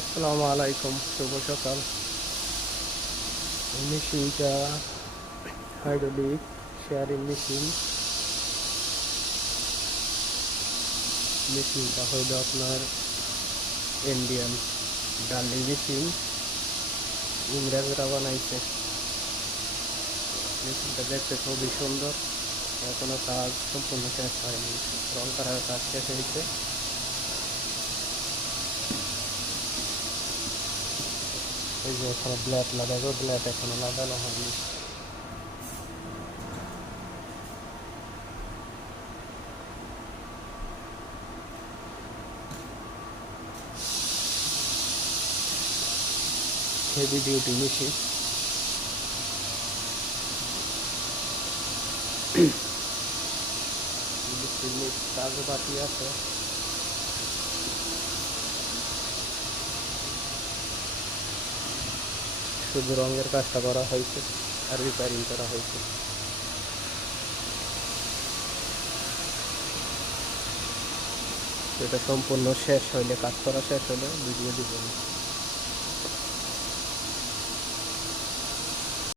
আসসালামু আলাইকুম, শুভ সকাল। মেশিনটা হাইড্রোলিক শেয়ারিং মেশিন। মেশিনটা হইল আপনার ইন্ডিয়ান ডালি মেশিন, ইংরেজরা বানাইছে। মেশিনটা দেখতে খুবই সুন্দর, এখনো কাজ সম্পূর্ণ শেষ হয়নি, রং করার কাজ শেষ হয়েছে। এই যে এখনো ব্লেড লাগাবো, ব্লেড এখনো লাগানো হয়নি। Heavy duty machine. কাজ বাকি আছে, শুধু রঙের কাজটা করা হয়েছে আর রিপেয়ারিং করা হয়েছে। এটা সম্পূর্ণ শেষ হইলে, কাজ করা শেষ হলে ভিডিও দিব।